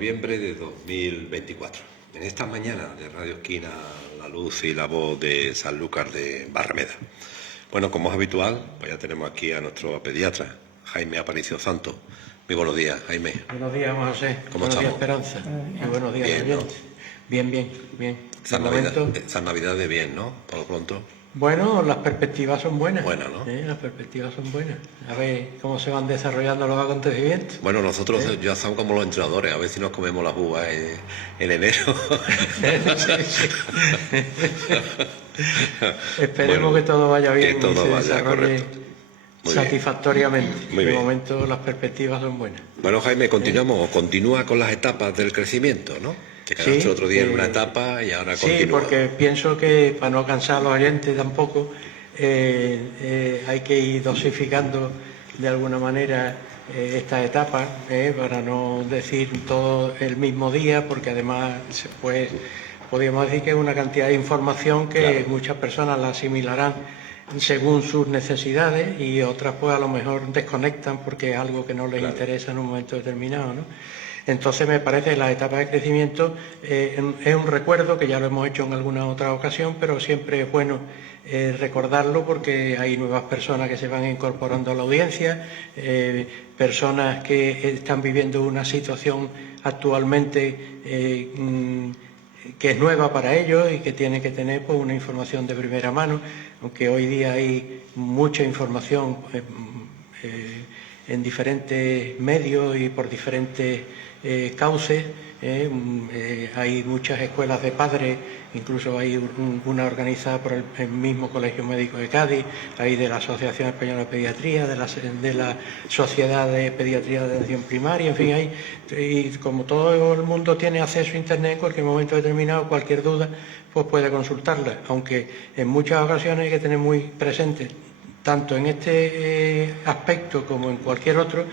noviembre de 2024. En esta mañana de Radio Esquina, la luz y la voz de Sanlúcar de Barrameda. Bueno, como es habitual, pues ya tenemos aquí a nuestro pediatra, Jaime Aparicio Santos. Muy buenos días, Jaime. Buenos días, José. ¿Cómo buenos estamos? días, Esperanza. Y buenos días, Bien, ¿no? oyentes. Bien. Esas navidades bien, ¿no? Por lo pronto. Bueno, las perspectivas son buenas. Buenas, ¿no? Las perspectivas son buenas. A ver cómo se van desarrollando los acontecimientos. Bueno, nosotros ya somos como los entrenadores, a ver si nos comemos las uvas en enero. Sí. Esperemos Bueno, que todo vaya bien que todo y se vaya desarrolle correcto. Muy satisfactoriamente. Muy De bien. momento las perspectivas son buenas. Bueno, Jaime, continúa con las etapas del crecimiento, ¿no? Te quedaste Sí, otro día en una etapa y ahora continúa. Sí, porque pienso que para no cansar a los oyentes tampoco hay que ir dosificando de alguna manera estas etapas para no decir todo el mismo día, porque además pues podríamos decir que es una cantidad de información que Claro. muchas personas la asimilarán según sus necesidades y otras pues a lo mejor desconectan porque es algo que no les Claro. interesa en un momento determinado, ¿no? Entonces me parece que la etapa de crecimiento es un recuerdo que ya lo hemos hecho en alguna otra ocasión, pero siempre es bueno recordarlo porque hay nuevas personas que se van incorporando a la audiencia, personas que están viviendo una situación actualmente que es nueva para ellos y que tienen que tener pues, una información de primera mano, aunque hoy día hay mucha información en diferentes medios y por diferentes cauces. Hay muchas escuelas de padres, incluso hay una organizada por el mismo Colegio Médico de Cádiz, hay de la Asociación Española de Pediatría, de la Sociedad de Pediatría de Atención Primaria, en fin, y como todo el mundo tiene acceso a Internet, en cualquier momento determinado, cualquier duda, pues puede consultarla, aunque en muchas ocasiones hay que tener muy presente, tanto en este aspecto como en cualquier otro,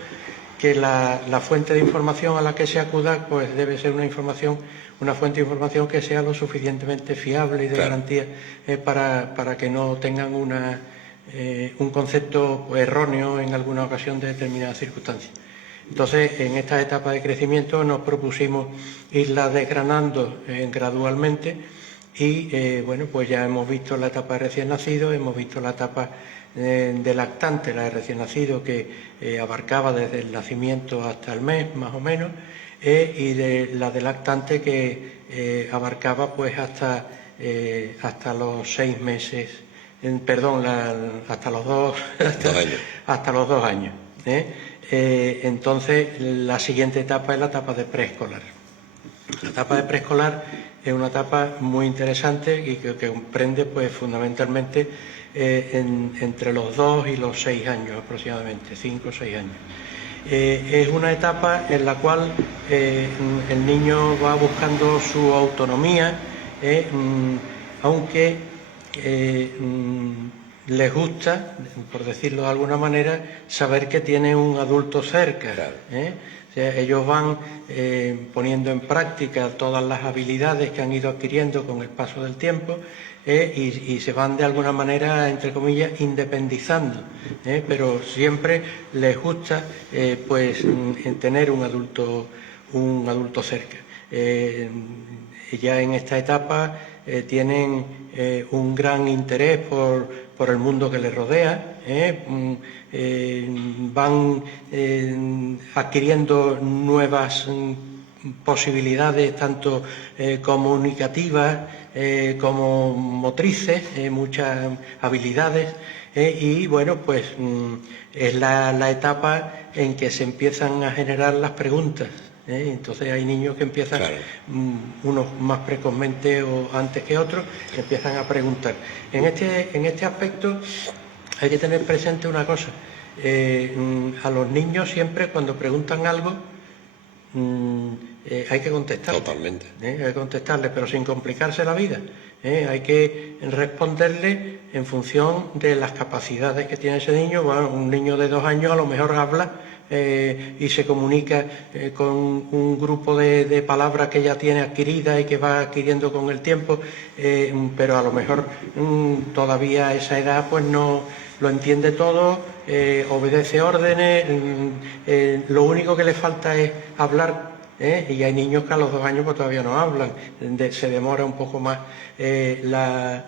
que la fuente de información a la que se acuda pues debe ser una fuente de información que sea lo suficientemente fiable y de Claro. garantía para que no tengan un concepto erróneo en alguna ocasión de determinadas circunstancias. Entonces, en esta etapa de crecimiento nos propusimos irla desgranando gradualmente y, bueno, pues ya hemos visto la etapa de recién nacido, hemos visto la etapa de lactante, la de recién nacido, que abarcaba desde el nacimiento hasta el mes, más o menos, y de la de lactante que abarcaba pues hasta los 6 meses, hasta los 2 años. hasta los 2 años. Entonces, la siguiente etapa es la etapa de preescolar. La etapa de preescolar es una etapa muy interesante y que comprende pues fundamentalmente entre los 2 y los 6 años aproximadamente, 5 o 6 años. Es una etapa en la cual el niño va buscando su autonomía, aunque les gusta, por decirlo de alguna manera, saber que tiene un adulto cerca. Claro. O sea, ellos van poniendo en práctica todas las habilidades que han ido adquiriendo con el paso del tiempo y se van de alguna manera, entre comillas, independizando, pero siempre les gusta tener un adulto cerca. Ya en esta etapa tienen un gran interés por el mundo que les rodea, van adquiriendo nuevas posibilidades tanto comunicativas como motrices, muchas habilidades y bueno pues es la etapa en que se empiezan a generar las preguntas. Entonces hay niños que empiezan, Claro. unos más precozmente o antes que otros, que empiezan a preguntar. En este aspecto hay que tener presente una cosa. A los niños siempre cuando preguntan algo hay que contestar. Totalmente. Hay que contestarle, pero sin complicarse la vida. Hay que responderle en función de las capacidades que tiene ese niño. Bueno, un niño de 2 años a lo mejor habla y se comunica con un grupo de palabras que ya tiene adquiridas y que va adquiriendo con el tiempo, pero a lo mejor todavía a esa edad pues no lo entiende todo, obedece órdenes, lo único que le falta es hablar y hay niños que a los 2 años pues todavía no hablan, se demora un poco más la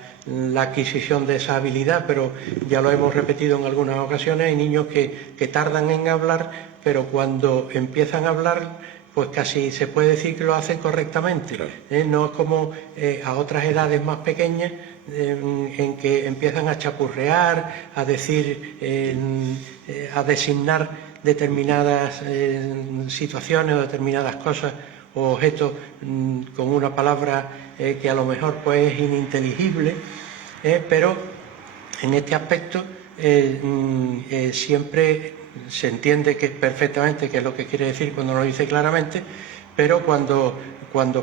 adquisición de esa habilidad, pero ya lo hemos repetido en algunas ocasiones, hay niños que tardan en hablar, pero cuando empiezan a hablar, pues casi se puede decir que lo hacen correctamente. Claro. No es como a otras edades más pequeñas, en que empiezan a chapurrear, a decir, a designar determinadas situaciones o determinadas cosas o objetos con una palabra que a lo mejor pues es ininteligible, pero en este aspecto siempre se entiende que perfectamente qué es lo que quiere decir cuando lo dice claramente, pero cuando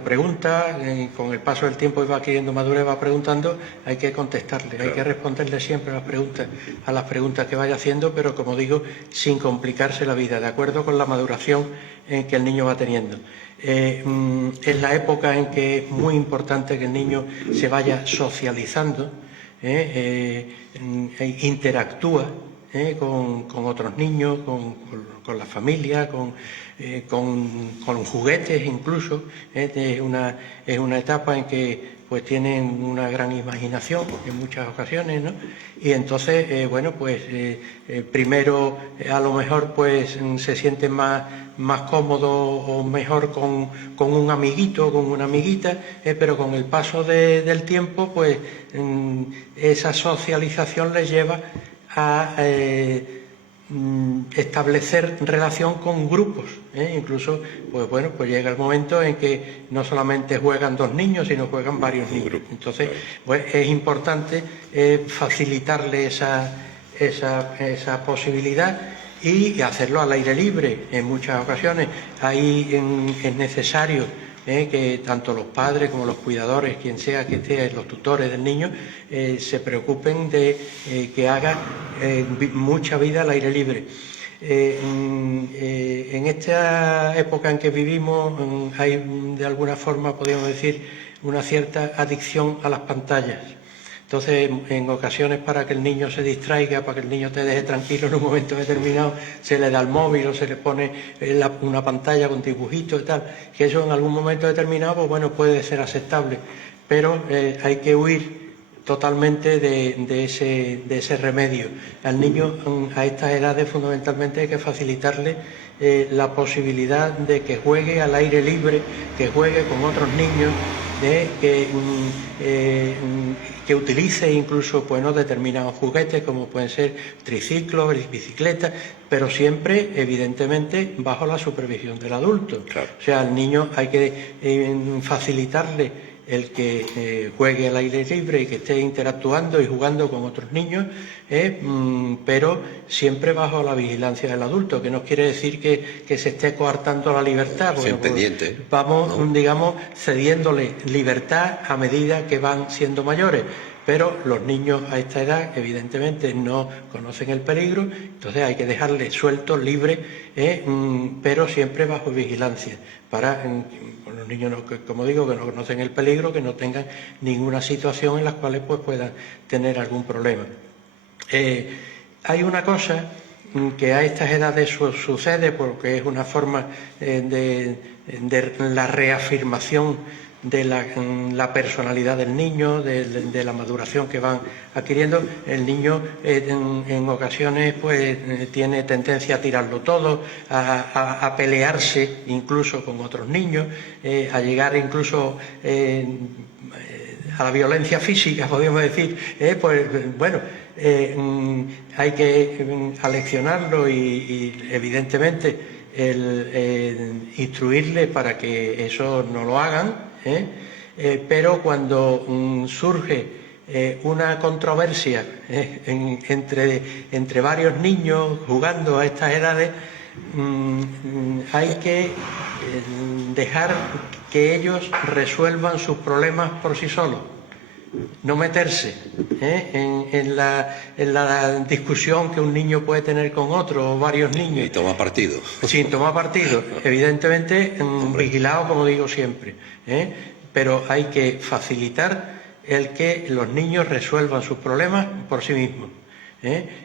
pregunta, con el paso del tiempo y va adquiriendo madurez, va preguntando, hay que contestarle, claro. Hay que responderle siempre a las preguntas que vaya haciendo, pero como digo, sin complicarse la vida, de acuerdo con la maduración que el niño va teniendo. Es la época en que es muy importante que el niño se vaya socializando, interactúa con otros niños, con la familia, con juguetes incluso. Es una etapa en que pues tienen una gran imaginación en muchas ocasiones, ¿no? Y entonces, bueno, pues primero a lo mejor pues se sienten más cómodos o mejor con un amiguito o con una amiguita, pero con el paso del tiempo pues esa socialización les lleva a establecer relación con grupos, incluso pues bueno, pues llega el momento en que no solamente juegan 2 niños, sino juegan varios niños. Entonces pues es importante facilitarle esa posibilidad y hacerlo al aire libre. En muchas ocasiones ahí es necesario que tanto los padres como los cuidadores, quien sea que esté, los tutores del niño, se preocupen de que haga mucha vida al aire libre. En esta época en que vivimos hay de alguna forma, podríamos decir, una cierta adicción a las pantallas. Entonces, en ocasiones, para que el niño se distraiga, para que el niño te deje tranquilo en un momento determinado, se le da el móvil o se le pone una pantalla con dibujitos y tal, que eso en algún momento determinado, pues bueno, puede ser aceptable, pero hay que huir totalmente de ese remedio. Al niño a estas edades fundamentalmente hay que facilitarle la posibilidad de que juegue al aire libre, que juegue con otros niños, que utilice incluso determinados juguetes como pueden ser triciclos, bicicletas, pero siempre evidentemente bajo la supervisión del adulto. Claro. O sea, al niño hay que facilitarle el que juegue al aire libre y que esté interactuando y jugando con otros niños, pero siempre bajo la vigilancia del adulto, que no quiere decir que se esté coartando la libertad, porque pendiente, vamos, ¿no? Digamos, cediéndole libertad a medida que van siendo mayores. Pero los niños a esta edad evidentemente no conocen el peligro, entonces hay que dejarles sueltos, libres, pero siempre bajo vigilancia, para los niños, como digo, que no conocen el peligro, que no tengan ninguna situación en la cual pues, puedan tener algún problema. Hay una cosa que a estas edades sucede porque es una forma de la reafirmación de la personalidad del niño, de la maduración que van adquiriendo. El niño en ocasiones pues tiene tendencia a tirarlo todo, a pelearse incluso con otros niños, a llegar incluso a la violencia física, podríamos decir. Pues bueno, hay que aleccionarlo y evidentemente instruirle para que eso no lo hagan. Pero cuando surge una controversia entre varios niños jugando a estas edades, hay que dejar que ellos resuelvan sus problemas por sí solos, no meterse en la discusión que un niño puede tener con otro o varios niños. Y tomar partido. Sin tomar partido, evidentemente vigilado, como digo siempre, pero hay que facilitar el que los niños resuelvan sus problemas por sí mismos.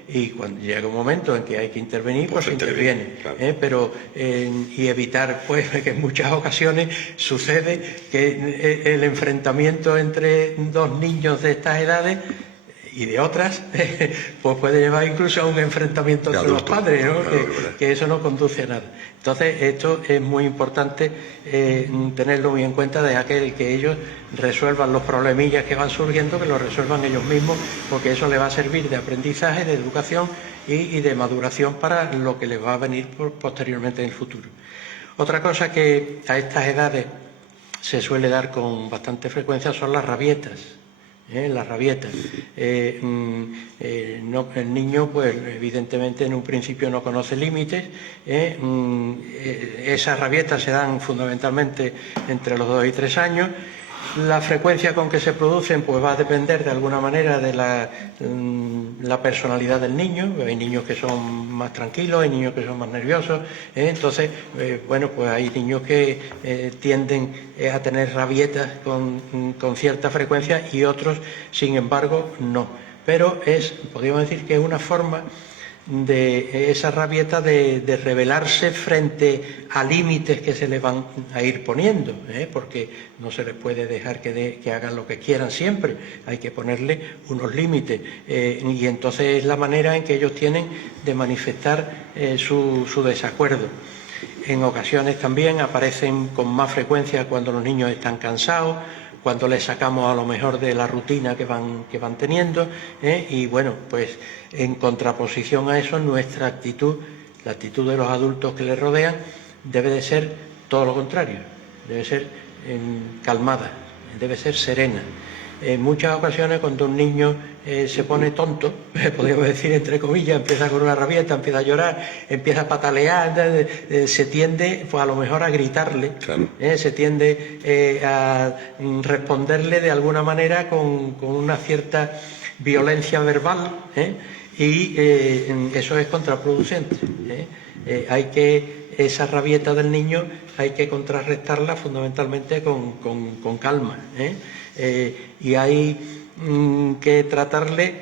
Y cuando llega un momento en que hay que intervenir, pues se interviene. Claro. Pero y evitar pues que en muchas ocasiones sucede que el enfrentamiento entre dos niños de estas edades y de otras, pues puede llevar incluso a un enfrentamiento entre los padres, ¿no? Que eso no conduce a nada. Entonces, esto es muy importante tenerlo muy en cuenta, de que ellos resuelvan los problemillas que van surgiendo, que los resuelvan ellos mismos, porque eso les va a servir de aprendizaje, de educación y de maduración para lo que les va a venir posteriormente en el futuro. Otra cosa que a estas edades se suele dar con bastante frecuencia son las rabietas. Las rabietas. El niño, pues evidentemente en un principio no conoce límites. Esas rabietas se dan fundamentalmente entre los 2 y 3 años. La frecuencia con que se producen pues va a depender de alguna manera de la personalidad del niño. Hay niños que son más tranquilos, hay niños que son más nerviosos. Entonces, bueno, pues hay niños que tienden a tener rabietas con cierta frecuencia y otros, sin embargo, no. Pero podríamos decir que es una forma de esa rabieta de rebelarse frente a límites que se les van a ir poniendo, porque no se les puede dejar que hagan lo que quieran siempre, hay que ponerle unos límites, y entonces es la manera en que ellos tienen de manifestar su desacuerdo. En ocasiones también aparecen con más frecuencia cuando los niños están cansados, cuando les sacamos a lo mejor de la rutina que van teniendo, y bueno, pues en contraposición a eso, nuestra actitud, la actitud de los adultos que les rodean, debe de ser todo lo contrario, debe ser calmada, debe ser serena. En muchas ocasiones, cuando un niño se pone tonto, podríamos decir entre comillas, empieza con una rabieta, empieza a llorar, empieza a patalear, se tiende pues a lo mejor a gritarle, claro. Se tiende a responderle de alguna manera con una cierta violencia verbal, y eso es contraproducente. Esa rabieta del niño hay que contrarrestarla fundamentalmente con calma, y hay que tratarle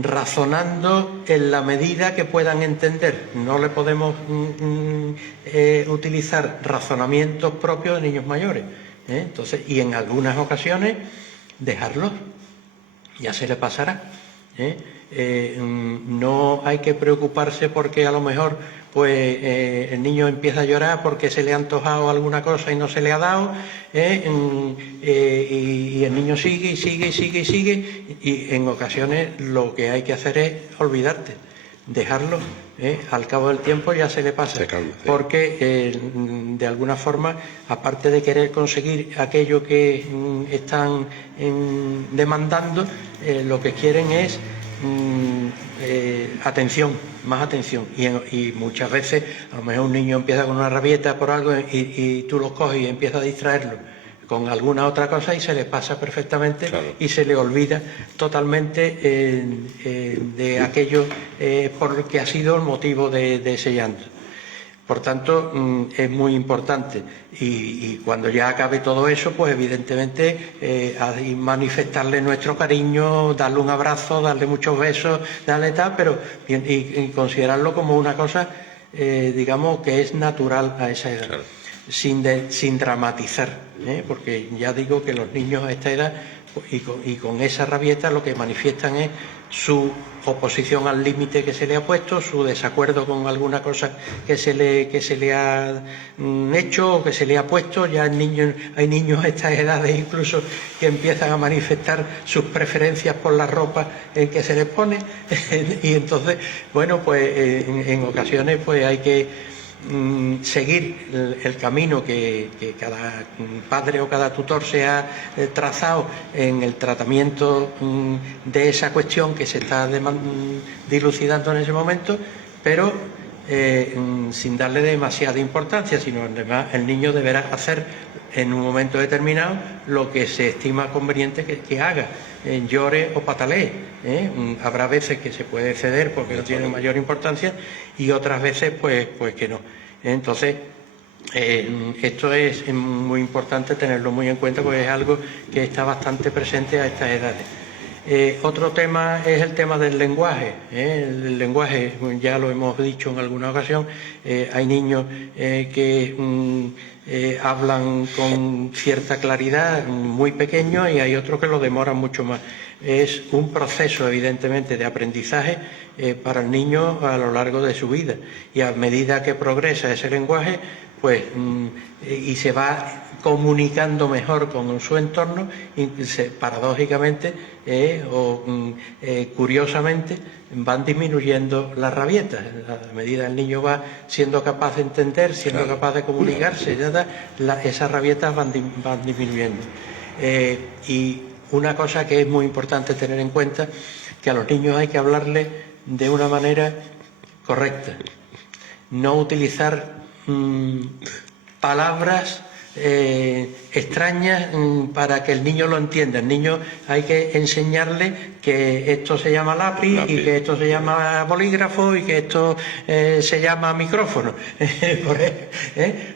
razonando en la medida que puedan entender. No le podemos utilizar razonamientos propios de niños mayores, entonces, y en algunas ocasiones dejarlos, ya se le pasará. No hay que preocuparse porque a lo mejor pues el niño empieza a llorar porque se le ha antojado alguna cosa y no se le ha dado, y el niño sigue y sigue y sigue y sigue, y en ocasiones lo que hay que hacer es olvidarte, dejarlo, al cabo del tiempo ya se le pasa, se calma, sí. Porque de alguna forma, aparte de querer conseguir aquello que están demandando, lo que quieren es atención, más atención, y muchas veces a lo mejor un niño empieza con una rabieta por algo y tú lo coges y empiezas a distraerlo con alguna otra cosa y se le pasa perfectamente, claro. Y se le olvida totalmente de aquello por que ha sido el motivo de ese llanto. Por tanto, es muy importante, y cuando ya acabe todo eso, pues evidentemente manifestarle nuestro cariño, darle un abrazo, darle muchos besos, darle tal, pero y considerarlo como una cosa, digamos, que es natural a esa edad, claro. Sin dramatizar, porque ya digo que los niños a esta edad y con esa rabieta lo que manifiestan es su oposición al límite que se le ha puesto, su desacuerdo con alguna cosa que se le ha hecho o que se le ha puesto. Ya hay niños a estas edades incluso que empiezan a manifestar sus preferencias por la ropa en que se les pone y entonces, bueno, pues en ocasiones pues hay que seguir el camino que cada padre o cada tutor se ha trazado en el tratamiento de esa cuestión que se está dilucidando en ese momento, pero sin darle demasiada importancia, sino además el niño deberá hacer en un momento determinado lo que se estima conveniente que haga, llore o patalee. Habrá veces que se puede ceder porque no tiene mayor importancia y otras veces pues que no. Entonces, esto es muy importante tenerlo muy en cuenta porque es algo que está bastante presente a estas edades. Otro tema es el tema del lenguaje. El lenguaje, ya lo hemos dicho en alguna ocasión, hay niños que hablan con cierta claridad muy pequeños y hay otros que lo demoran mucho más. Es un proceso, evidentemente, de aprendizaje para el niño a lo largo de su vida. Y a medida que progresa ese lenguaje, pues, y se va comunicando mejor con su entorno, paradójicamente curiosamente van disminuyendo las rabietas. A medida que el niño va siendo capaz de entender, siendo capaz de comunicarse, esas rabietas van disminuyendo. Y una cosa que es muy importante tener en cuenta, que a los niños hay que hablarles de una manera correcta, no utilizar palabras extrañas para que el niño lo entienda. El niño hay que enseñarle que esto se llama lápiz y que esto se llama bolígrafo y que esto se llama micrófono,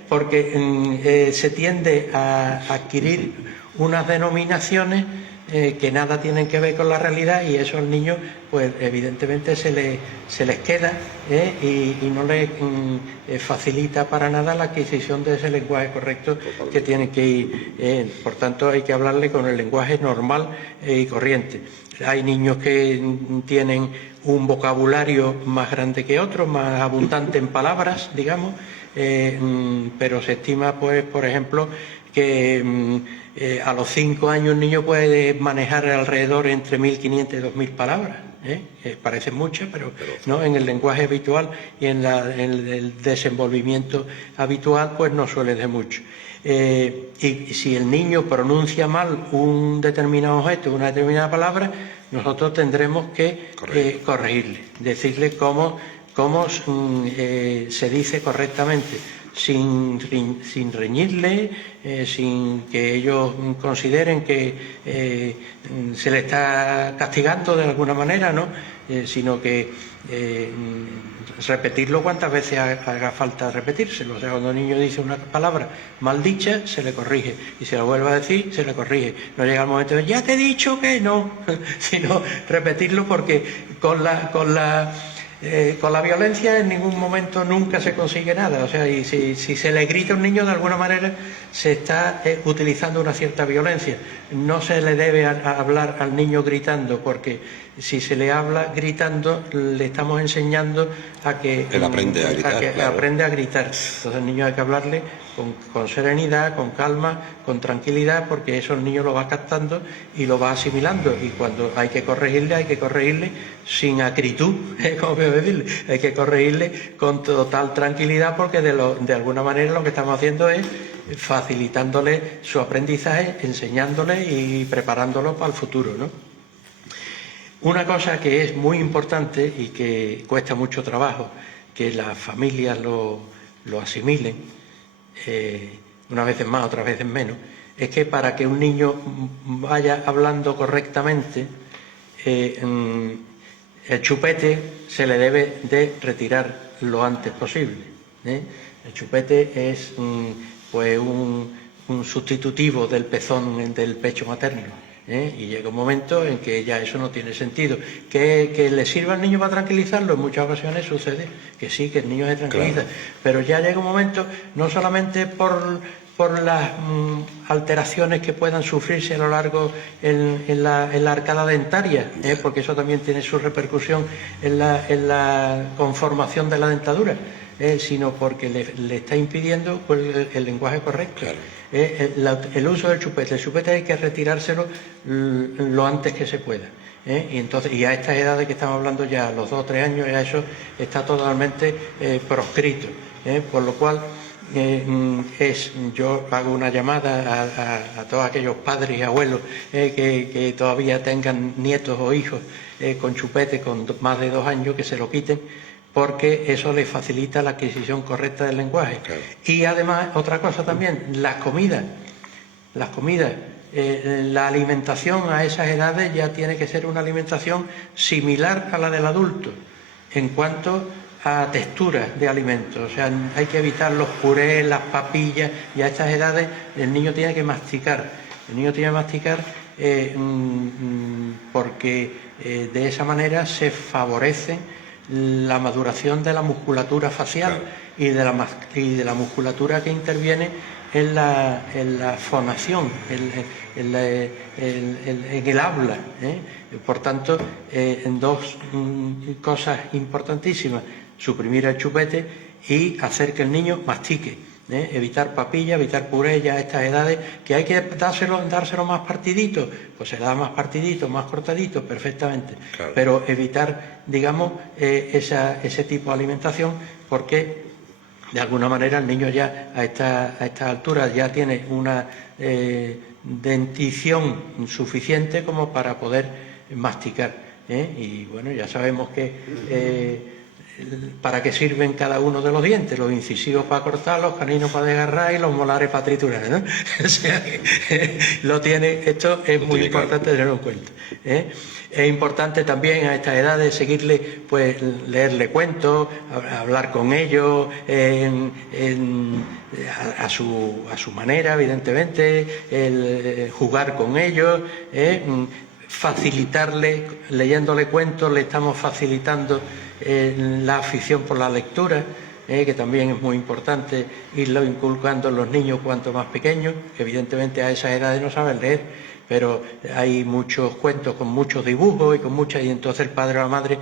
porque se tiende a adquirir unas denominaciones que nada tienen que ver con la realidad, y eso al niño pues evidentemente se les queda y no les facilita para nada la adquisición de ese lenguaje correcto que tienen que ir. Por tanto, hay que hablarle con el lenguaje normal y corriente. Hay niños que tienen un vocabulario más grande que otros, más abundante en palabras, digamos, pero se estima, pues, por ejemplo, que a los 5 años un niño puede manejar alrededor entre 1.500 y 2.000 palabras. Parecen muchas, pero no, en el lenguaje habitual y en el desenvolvimiento habitual, pues no suele ser mucho. Y si el niño pronuncia mal un determinado objeto, una determinada palabra, nosotros tendremos que corregirle, decirle cómo se dice correctamente, sin reñirle, sin que ellos consideren que se le está castigando de alguna manera, ¿no? Sino que repetirlo cuantas veces haga falta repetírselo. O sea, cuando un niño dice una palabra mal dicha, se le corrige, y se lo vuelve a decir, se le corrige. No llega el momento de ya te he dicho que no, sino repetirlo, porque con la violencia en ningún momento nunca se consigue nada. O sea, y si se le grita a un niño, de alguna manera se está utilizando una cierta violencia. No se le debe hablar al niño gritando, porque si se le habla gritando, le estamos enseñando a que él aprende a gritar. Aprende a gritar. Entonces el niño hay que hablarle con serenidad, con calma, con tranquilidad, porque eso el niño lo va captando y lo va asimilando. Y cuando hay que corregirle sin acritud, como quiero decirle, hay que corregirle con total tranquilidad, porque de alguna manera lo que estamos haciendo es facilitándole su aprendizaje, enseñándole y preparándolo para el futuro, ¿no? Una cosa que es muy importante y que cuesta mucho trabajo que las familias lo asimilen, unas veces más, otras veces menos, es que para que un niño vaya hablando correctamente, el chupete se le debe de retirar lo antes posible. El chupete es pues un sustitutivo del pezón del pecho materno. Y llega un momento en que ya eso no tiene sentido. ¿Que le sirva al niño para tranquilizarlo? En muchas ocasiones sucede que sí, que el niño se tranquiliza, claro. Pero ya llega un momento, no solamente por las alteraciones que puedan sufrirse a lo largo en la arcada dentaria, porque eso también tiene su repercusión en la conformación de la dentadura, sino porque le está impidiendo pues, el lenguaje correcto. Claro. El uso del chupete. El chupete hay que retirárselo lo antes que se pueda. Y a estas edades que estamos hablando, ya a los 2 o 3 años, ya eso está totalmente proscrito. Por lo cual yo hago una llamada a todos aquellos padres y abuelos que todavía tengan nietos o hijos con chupete con más de 2 años, que se lo quiten, porque eso les facilita la adquisición correcta del lenguaje. Claro. Y además, otra cosa también, las comidas, la alimentación a esas edades ya tiene que ser una alimentación similar a la del adulto, en cuanto a textura de alimentos. O sea, hay que evitar los purés, las papillas, y a estas edades el niño tiene que masticar El niño tiene que masticar porque de esa manera se favorece la maduración de la musculatura facial y de la musculatura que interviene en la fonación, en el habla. Por tanto, en dos cosas importantísimas: suprimir el chupete y hacer que el niño mastique. Evitar papilla, evitar puré ya a estas edades, que hay que dárselo más partidito, pues se le da más partidito, más cortadito, perfectamente. Claro. Pero evitar, digamos, ese tipo de alimentación, porque de alguna manera el niño ya a estas alturas ya tiene una dentición suficiente como para poder masticar. Y bueno, ya sabemos que para qué sirven cada uno de los dientes: los incisivos para cortar, los caninos para desgarrar y los molares para triturar, ¿no? O sea, esto es muy importante tenerlo en cuenta. Es importante también a estas edades seguirle, pues leerle cuentos, hablar con ellos a su manera, evidentemente, jugar con ellos, facilitarle, leyéndole cuentos, le estamos facilitando la afición por la lectura, que también es muy importante irlo inculcando en los niños cuanto más pequeños. Evidentemente a esa edad no saben leer, pero hay muchos cuentos con muchos dibujos y entonces el padre o la madre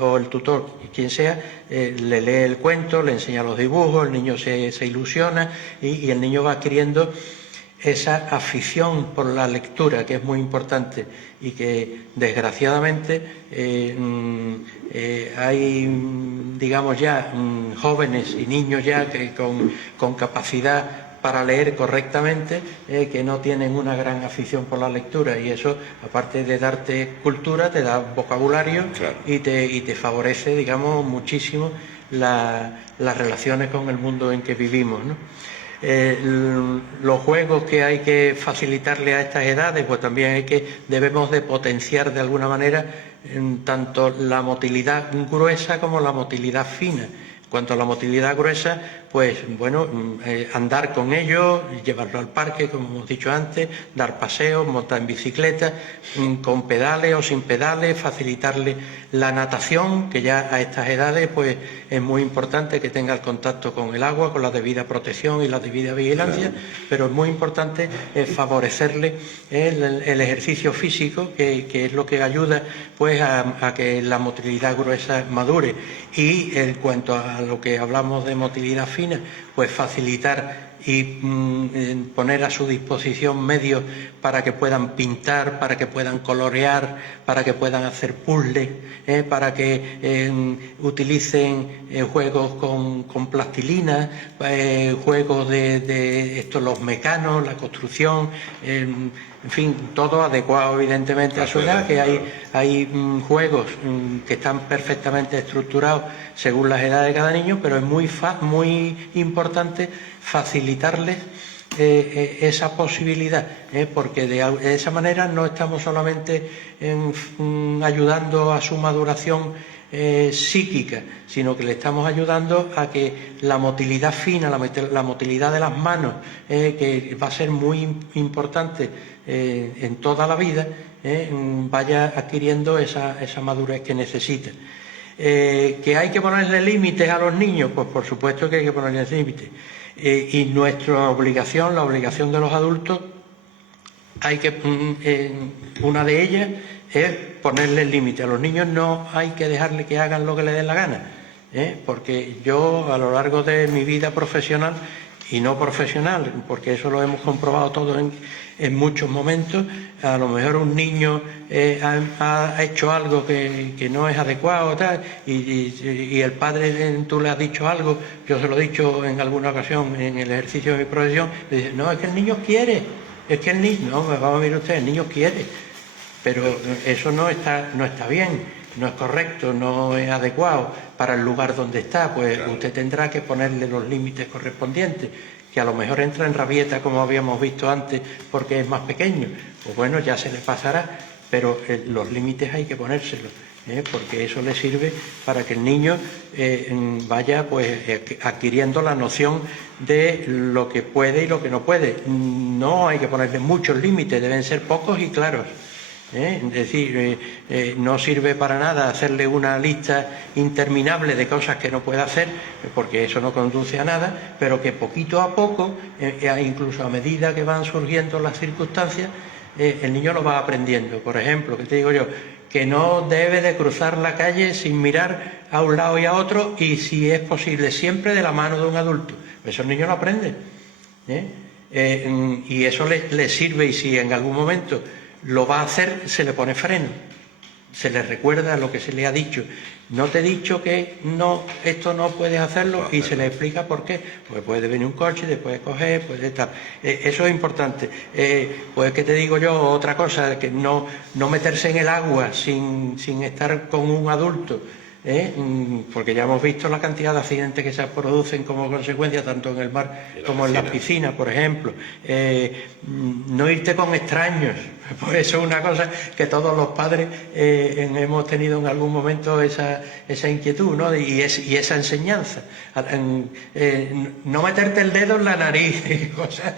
o el tutor, quien sea, le lee el cuento, le enseña los dibujos, el niño se ilusiona y el niño va adquiriendo esa afición por la lectura, que es muy importante y que desgraciadamente hay, digamos ya, jóvenes y niños ya que con capacidad para leer correctamente, que no tienen una gran afición por la lectura, y eso, aparte de darte cultura, te da vocabulario. Claro. y te favorece, digamos, muchísimo las relaciones con el mundo en que vivimos, ¿no? Los juegos que hay que facilitarle a estas edades, pues también debemos de potenciar de alguna manera tanto la motilidad gruesa como la motilidad fina. En cuanto a la motilidad gruesa, pues bueno, andar con ellos, llevarlo al parque, como hemos dicho antes, dar paseos, montar en bicicleta, con pedales o sin pedales, facilitarle la natación, que ya a estas edades pues es muy importante que tenga el contacto con el agua, con la debida protección y la debida vigilancia, pero es muy importante favorecerle el ejercicio físico, que es lo que ayuda pues a que la motilidad gruesa madure. Y en cuanto a lo que hablamos de motilidad fina, pues facilitar y poner a su disposición medios para que puedan pintar, para que puedan colorear, para que puedan hacer puzzles, para que utilicen juegos con plastilina, juegos de los mecanos, la construcción, en fin, todo adecuado evidentemente a su edad, que hay juegos que están perfectamente estructurados según las edades de cada niño, pero es muy importante facilitarles esa posibilidad, porque de esa manera no estamos solamente ayudando a su maduración psíquica, sino que le estamos ayudando a que la motilidad fina, la motilidad de las manos, que va a ser muy importante en toda la vida, vaya adquiriendo esa madurez que necesita. ¿Que hay que ponerle límites a los niños? Pues por supuesto que hay que ponerles límites. Y nuestra obligación, la obligación de los adultos, una de ellas es ponerles límites. A los niños no hay que dejarle que hagan lo que les dé la gana, porque yo a lo largo de mi vida profesional y no profesional, porque eso lo hemos comprobado todos en muchos momentos, a lo mejor un niño ha hecho algo que no es adecuado, tal, y el padre, tú le has dicho algo, yo se lo he dicho en alguna ocasión en el ejercicio de mi profesión, le dice, no, es que el niño quiere, es que el niño, no, vamos a mirar usted, el niño quiere, pero eso no está bien. No es correcto, no es adecuado para el lugar donde está, pues claro, usted tendrá que ponerle los límites correspondientes, que a lo mejor entra en rabieta, como habíamos visto antes, porque es más pequeño. Pues bueno, ya se le pasará, pero los límites hay que ponérselos. porque eso le sirve para que el niño vaya pues adquiriendo la noción de lo que puede y lo que no puede. No hay que ponerle muchos límites, deben ser pocos y claros. Es decir, no sirve para nada hacerle una lista interminable de cosas que no puede hacer, porque eso no conduce a nada, pero que poquito a poco, incluso a medida que van surgiendo las circunstancias, el niño lo va aprendiendo. Por ejemplo, ¿qué te digo yo? Que no debe de cruzar la calle sin mirar a un lado y a otro, y si es posible siempre de la mano de un adulto. Eso el niño lo aprende, y eso le sirve, y si en algún momento lo va a hacer, se le pone freno, se le recuerda lo que se le ha dicho. No te he dicho que no, esto no puedes hacerlo, y se le explica por qué. Porque puede venir un coche, después coger, puede estar. Eso es importante. Pues que te digo yo otra cosa, que no meterse en el agua sin estar con un adulto. Porque ya hemos visto la cantidad de accidentes que se producen como consecuencia tanto en el mar como en las piscinas, por ejemplo. No irte con extraños, pues eso es una cosa que todos los padres hemos tenido en algún momento esa inquietud, ¿no? y esa enseñanza. No meterte el dedo en la nariz, cosas,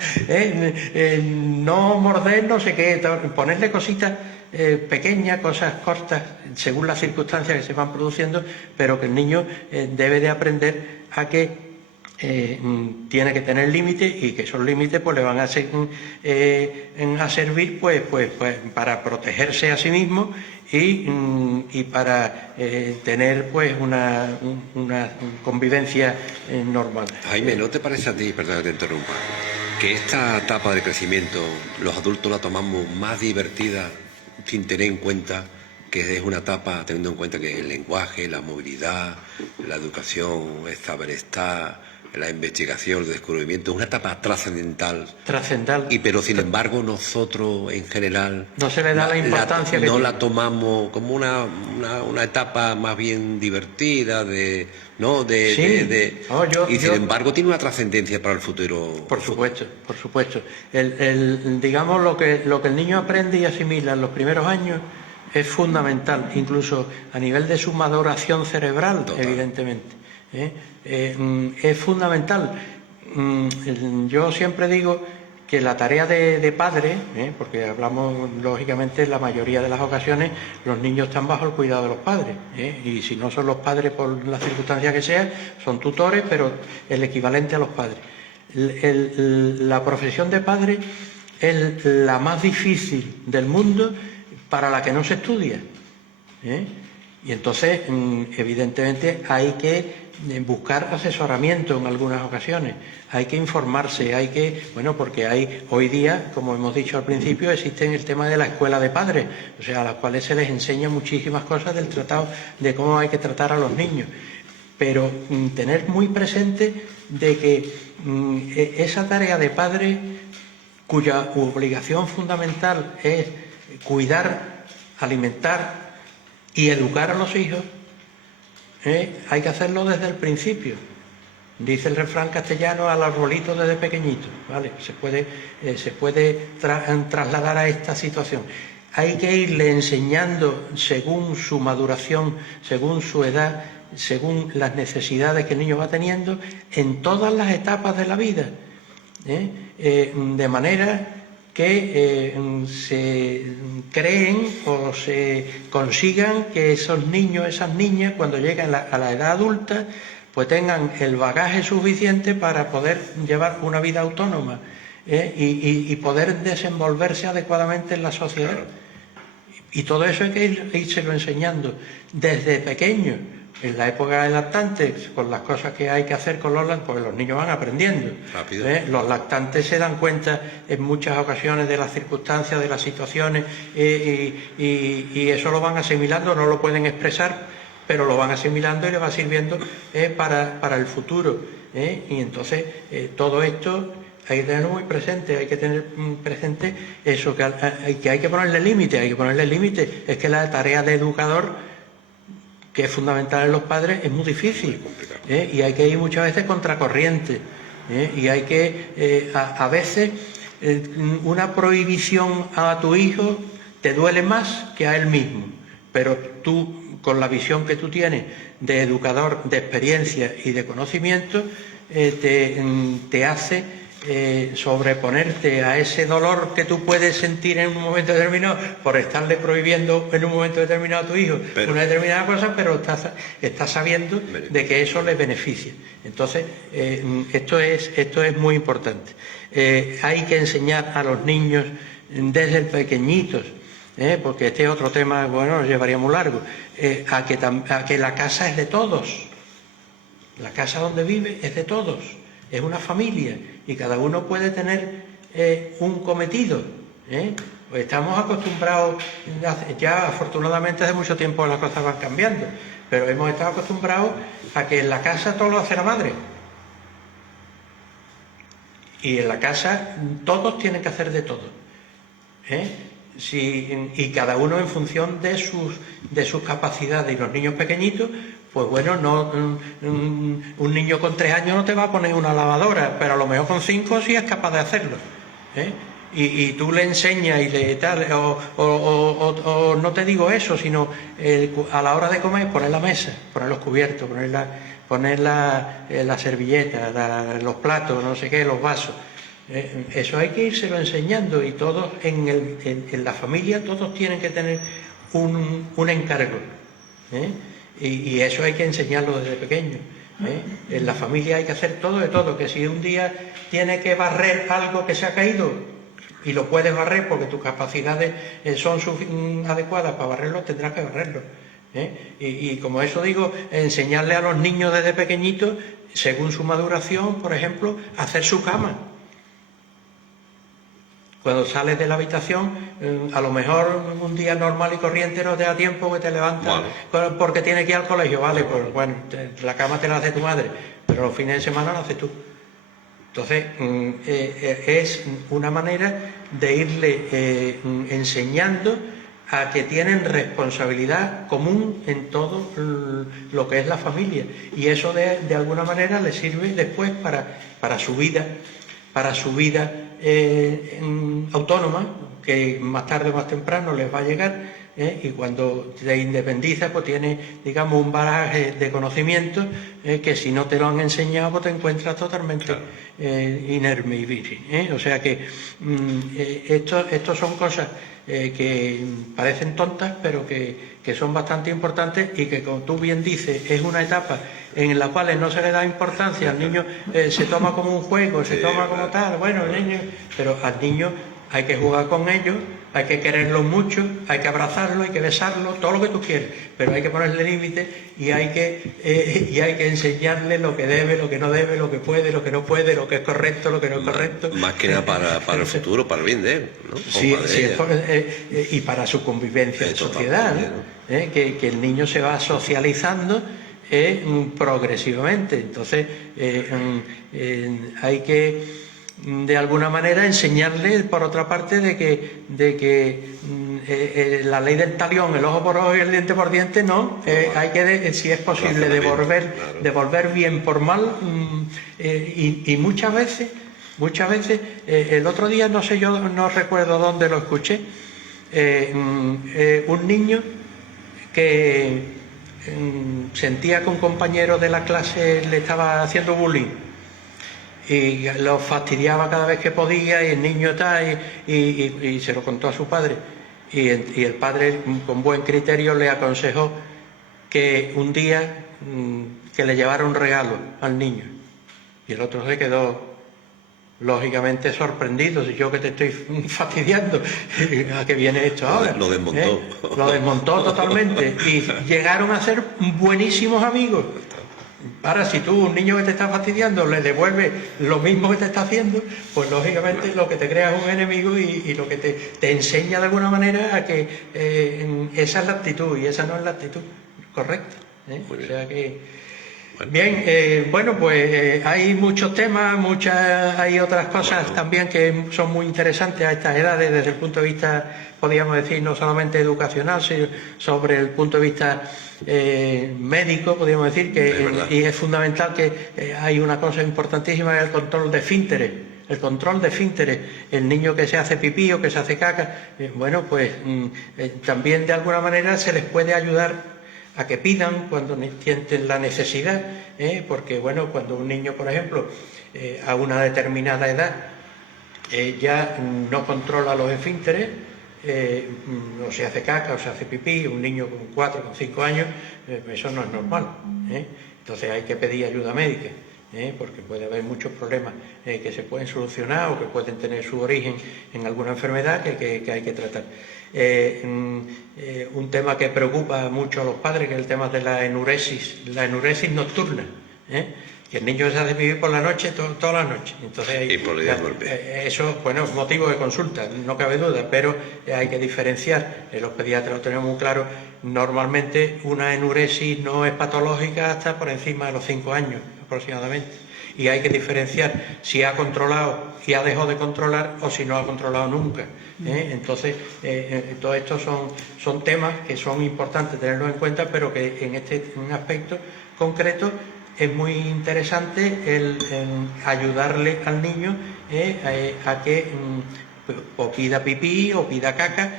no morder no sé qué, ponerle cositas pequeñas, cosas cortas, según las circunstancias que se van produciendo, pero que el niño debe de aprender a que tiene que tener límites, y que esos límites pues le van a servir pues para protegerse a sí mismo y para tener pues una convivencia normal. Jaime, ¿no te parece a ti, perdón que te interrumpa, que esta etapa de crecimiento los adultos la tomamos más divertida sin tener en cuenta que es una etapa, teniendo en cuenta que el lenguaje, la movilidad, la educación, el saber estar, la investigación, el descubrimiento, es una etapa trascendental? Pero sin embargo nosotros en general no se le da la importancia que no la tomamos como una etapa más bien divertida y sin embargo tiene una trascendencia para el futuro. Por supuesto. Digamos lo que el niño aprende y asimila en los primeros años es fundamental, incluso a nivel de su maduración cerebral. Total. Evidentemente. Es fundamental. Yo siempre digo que la tarea de padre, porque hablamos lógicamente en la mayoría de las ocasiones los niños están bajo el cuidado de los padres, y si no son los padres por las circunstancias que sea, son tutores, pero el equivalente a los padres. La profesión de padre es la más difícil del mundo, para la que no se estudia, y entonces evidentemente hay que buscar asesoramiento en algunas ocasiones, hay que informarse, porque hoy día, como hemos dicho al principio, existe el tema de la escuela de padres, o sea, a las cuales se les enseña muchísimas cosas del tratado de cómo hay que tratar a los niños, pero tener muy presente de que esa tarea de padre, cuya obligación fundamental es cuidar, alimentar y educar a los hijos, hay que hacerlo desde el principio. Dice el refrán castellano: al arbolito desde pequeñito, ¿vale? Se puede trasladar a esta situación. Hay que irle enseñando según su maduración, según su edad, según las necesidades que el niño va teniendo en todas las etapas de la vida, de manera que se creen o se consigan que esos niños, esas niñas, cuando lleguen a la edad adulta, pues tengan el bagaje suficiente para poder llevar una vida autónoma, y poder desenvolverse adecuadamente en la sociedad. Y todo eso hay que írselo enseñando desde pequeño. En la época de lactantes, con las cosas que hay que hacer con los lactantes, porque los niños van aprendiendo. Rápido. Los lactantes se dan cuenta en muchas ocasiones de las circunstancias, de las situaciones, y eso lo van asimilando, no lo pueden expresar, pero lo van asimilando y les va sirviendo para el futuro. Y entonces todo esto hay que tenerlo muy presente, hay que tener presente eso, que hay que ponerle límite, es que la tarea de educador, que es fundamental en los padres, es muy difícil, y hay que ir muchas veces contracorriente, y hay que, a veces, una prohibición a tu hijo te duele más que a él mismo, pero tú con la visión que tú tienes de educador, de experiencia y de conocimiento, te hace sobreponerte a ese dolor que tú puedes sentir en un momento determinado por estarle prohibiendo en un momento determinado a tu hijo una determinada cosa, pero estás sabiendo de que eso le beneficia. Entonces, esto es muy importante. Hay que enseñar a los niños desde el pequeñitos, porque este es otro tema, bueno, lo llevaría muy largo, a que la casa es de todos. La casa donde vive es de todos, es una familia y cada uno puede tener un cometido. Pues estamos acostumbrados, ya afortunadamente hace mucho tiempo las cosas van cambiando, pero hemos estado acostumbrados a que en la casa todo lo hace la madre. Y en la casa todos tienen que hacer de todo. Y cada uno en función de sus capacidades. Y los niños pequeñitos, pues bueno, un niño con 3 años no te va a poner una lavadora, pero a lo mejor con 5 sí es capaz de hacerlo. Y tú le enseñas y le tal, o no te digo eso, sino a la hora de comer, poner la mesa, poner los cubiertos, poner la servilleta, los platos, no sé qué, los vasos. Eso hay que írselo enseñando, y todos en la familia todos tienen que tener un encargo. Y eso hay que enseñarlo desde pequeño. En la familia hay que hacer todo de todo, que si un día tiene que barrer algo que se ha caído y lo puedes barrer porque tus capacidades son adecuadas para barrerlo, tendrás que barrerlo. Y como eso digo, enseñarle a los niños desde pequeñitos, según su maduración, por ejemplo, a hacer su cama. Cuando sales de la habitación, a lo mejor un día normal y corriente no te da tiempo, que te levantas porque tienes que ir al colegio, vale, pues bueno, la cama te la hace tu madre, pero los fines de semana la haces tú. Entonces, es una manera de irle enseñando a que tienen responsabilidad común en todo lo que es la familia, y eso de alguna manera les sirve después para su vida, autónoma, que más tarde o más temprano les va a llegar, y cuando te independizas, pues tienes, digamos, un bagaje de conocimientos que si no te lo han enseñado, pues te encuentras totalmente inerme y virgen. O sea que estos son cosas que parecen tontas, pero que son bastante importantes, y que, como tú bien dices, es una etapa en la cual no se le da importancia al niño, se toma como un juego, se toma como tal, bueno, el niño, pero al niño hay que jugar con ellos, hay que quererlo mucho, hay que abrazarlo, hay que besarlo, todo lo que tú quieres, pero hay que ponerle límites, y hay que enseñarle lo que debe, lo que no debe, lo que puede, lo que no puede, lo que es correcto, lo que no es correcto. Más que nada para el futuro, para el bien de él, ¿no? Sí, y para su convivencia en sociedad, ¿no? Que el niño se va socializando progresivamente. Entonces, hay que de alguna manera enseñarle, por otra parte, de que la ley del talión, el ojo por ojo y el diente por diente, no, hay que, si es posible, devolver bien por mal, y muchas veces, el otro día, no sé, yo no recuerdo dónde lo escuché, un niño que sentía que un compañero de la clase le estaba haciendo bullying y lo fastidiaba cada vez que podía, y el niño y se lo contó a su padre, y el padre, con buen criterio, le aconsejó que un día que le llevara un regalo al niño, y el otro se quedó lógicamente sorprendido. Si yo que te estoy fastidiando, ¿a qué viene esto ahora? Lo desmontó. Lo desmontó totalmente, y llegaron a ser buenísimos amigos. Ahora, si tú, un niño que te está fastidiando, le devuelves lo mismo que te está haciendo, pues lógicamente lo que te crea es un enemigo, y lo que te enseña de alguna manera a que esa es la actitud, y esa no es la actitud correcta. O sea que... Bien, bueno, pues hay muchos temas, hay otras cosas también que son muy interesantes a estas edades, desde el punto de vista, podríamos decir, no solamente educacional, sino sobre el punto de vista médico, podríamos decir, y es fundamental que hay una cosa importantísima, es el control de esfínteres. El control de esfínteres, el niño que se hace pipí o que se hace caca, bueno, pues también de alguna manera se les puede ayudar a que pidan cuando sienten la necesidad, porque bueno, cuando un niño, por ejemplo, a una determinada edad ya no controla los esfínteres, o se hace caca o se hace pipí, un niño con 4, con 5 años, eso no es normal. Entonces hay que pedir ayuda médica, porque puede haber muchos problemas que se pueden solucionar o que pueden tener su origen en alguna enfermedad que hay que tratar. Un tema que preocupa mucho a los padres, que es el tema de la enuresis nocturna, que el niño se hace vivir por la noche, toda la noche. Entonces y por día vuelve. Eso, bueno, es motivo de consulta, no cabe duda, pero hay que diferenciar. Los pediatras lo tenemos muy claro. Normalmente una enuresis no es patológica hasta por encima de los 5 años aproximadamente. Y hay que diferenciar si ha controlado y ha dejado de controlar o si no ha controlado nunca. Entonces, todo esto son temas que son importantes tenerlos en cuenta, pero que en un aspecto concreto es muy interesante el ayudarle al niño a que o pida pipí o pida caca.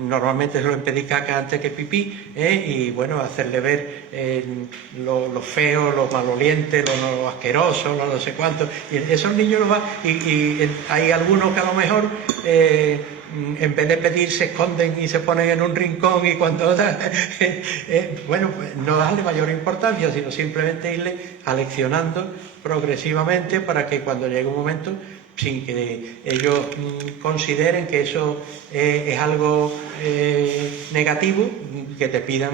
Normalmente suelen pedir caca antes que pipí, y bueno, hacerle ver lo feo, lo maloliente, lo asqueroso, lo no sé cuánto. Y esos niños lo van, y hay algunos que a lo mejor en vez de pedir se esconden y se ponen en un rincón, y cuando bueno, pues no darle mayor importancia, sino simplemente irle aleccionando progresivamente para que cuando llegue un momento, sin que ellos consideren que eso es algo negativo, que te pidan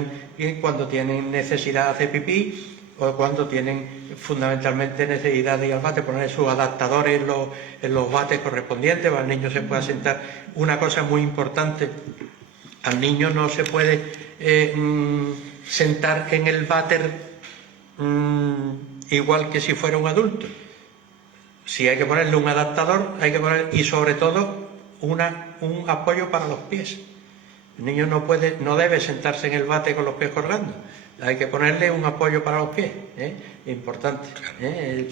cuando tienen necesidad de hacer pipí o cuando tienen fundamentalmente necesidad de ir al bate, poner sus adaptadores en los bates correspondientes para que el niño se pueda sentar. Una cosa muy importante, al niño no se puede sentar en el váter igual que si fuera un adulto. Si hay que ponerle un adaptador, hay que poner, y sobre todo un apoyo para los pies. El niño no debe sentarse en el bate con los pies colgando. Hay que ponerle un apoyo para los pies, importante,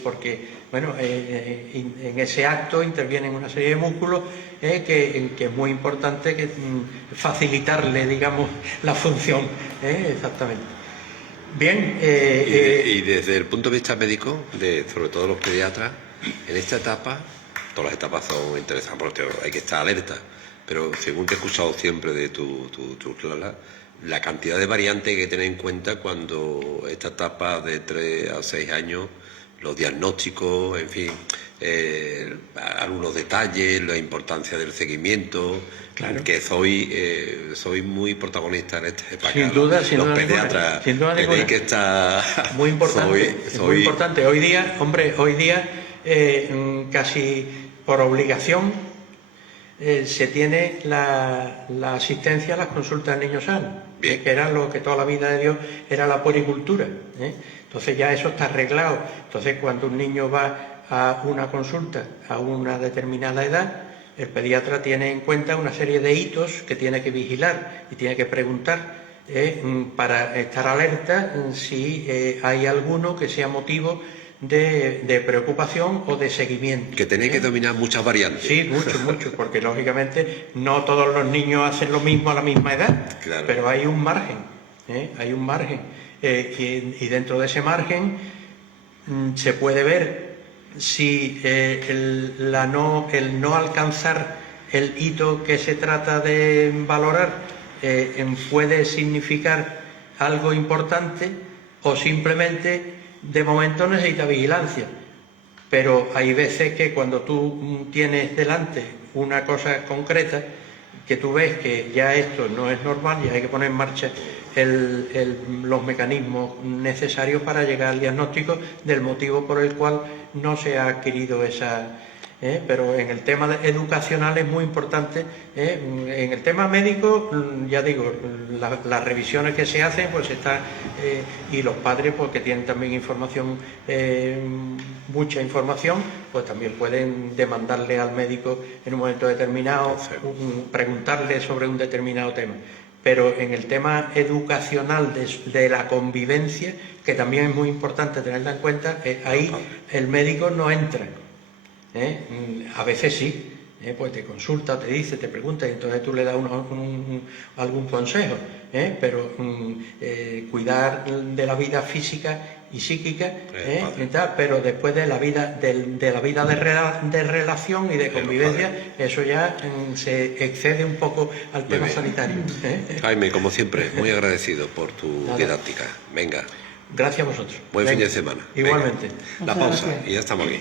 porque bueno, en ese acto intervienen una serie de músculos que es muy importante facilitarle, digamos, la función, exactamente. Bien. Y desde el punto de vista médico, sobre todo los pediatras, en esta etapa, todas las etapas son interesantes porque hay que estar alerta, pero según te he escuchado siempre de tu clase, la cantidad de variantes hay que tener en cuenta cuando esta etapa de 3 a 6 años, los diagnósticos, en fin, algunos detalles, la importancia del seguimiento, claro, que soy muy protagonista en esta etapa. Sin duda, los pediatras tenéis que estar muy importante, muy importante. Hoy día, casi por obligación se tiene la asistencia a las consultas de niños sanos, que era lo que toda la vida de Dios era la puericultura. Entonces ya eso está arreglado. Entonces cuando un niño va a una consulta a una determinada edad, el pediatra tiene en cuenta una serie de hitos que tiene que vigilar y tiene que preguntar para estar alerta si hay alguno que sea motivo de preocupación o de seguimiento. Que tenéis que dominar muchas variantes. Sí, mucho, porque lógicamente no todos los niños hacen lo mismo a la misma edad, claro, pero hay un margen, y dentro de ese margen se puede ver si el no alcanzar el hito que se trata de valorar puede significar algo importante o simplemente de momento necesita vigilancia. Pero hay veces que cuando tú tienes delante una cosa concreta, que tú ves que ya esto no es normal y hay que poner en marcha los mecanismos necesarios para llegar al diagnóstico del motivo por el cual no se ha adquirido esa... pero en el tema educacional es muy importante. En el tema médico, ya digo, las revisiones que se hacen, pues y los padres, porque tienen también información, mucha información, pues también pueden demandarle al médico en un momento determinado, preguntarle sobre un determinado tema. Pero en el tema educacional de la convivencia, que también es muy importante tenerla en cuenta, ahí el médico no entra. A veces sí, pues te consulta, te dice, te pregunta, y entonces tú le das algún consejo, pero cuidar de la vida física y psíquica, y tal, pero después de la vida de relación y de convivencia, eso ya se excede un poco al tema sanitario. Jaime, como siempre, muy agradecido por tu didáctica. Venga. Gracias a vosotros. Buen fin de semana. Igualmente. Venga. La pausa y ya estamos aquí.